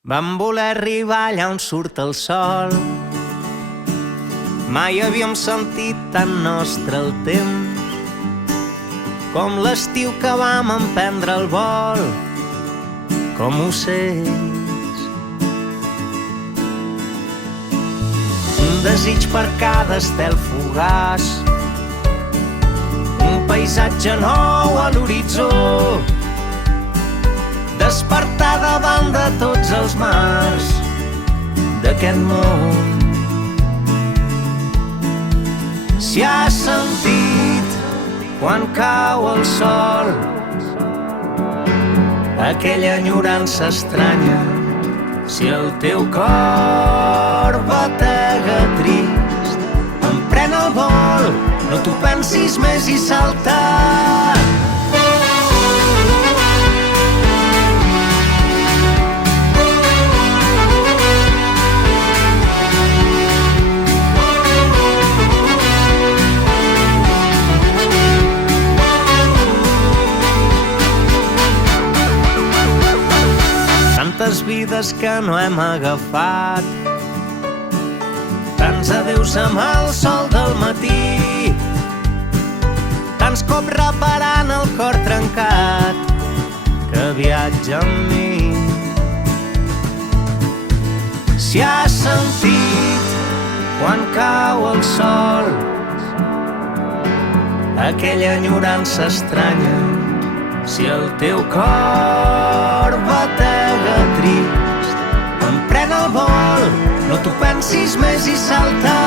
Vam voler arribar allà on surt el sol. Mai havíem sentit tan nostre el temps com l'estiu que vam emprendre el vol, com ocells. Un desig per cada estel fugaç, un paisatge nou a l'horitzó, despertar davant de tots els mars d'aquest món. Si has sentit quan cau el sol aquella enyorança estranya, si el teu cor batega trist, emprèn el vol, no t'ho pensis més i salta. Tantes vides que no hem agafat, tants adeus amb el sol del matí, tants cops reparant el cor trencat que viatja amb mi. Si has sentit quan cau el sol aquella enyorança estranya, si el teu cor batega trist, emprèn el vol, no t'ho pensis més i salta.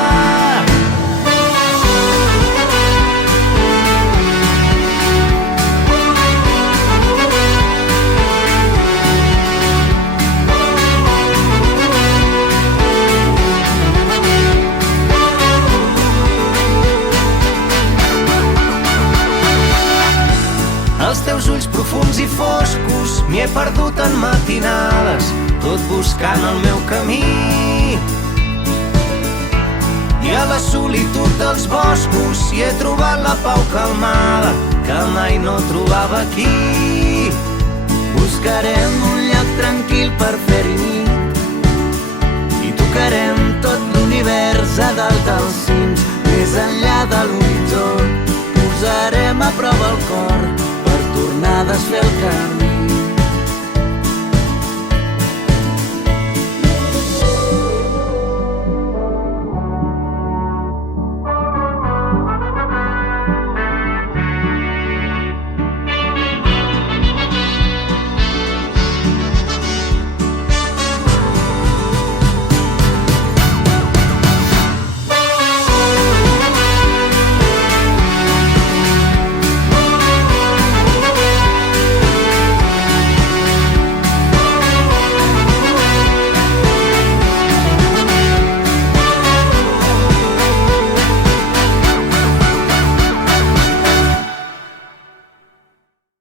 Els teus ulls profunds i foscos m'hi he perdut en matinades, tot buscant el meu camí. I a la solitud dels boscos hi he trobat la pau calmada que mai no trobava aquí. Buscarem un lloc tranquil per fer-hi nit i tocarem tot l'univers a dalt dels cims, més enllà de l'horitzó. Posarem a prova el cor per tornar a desfer el camp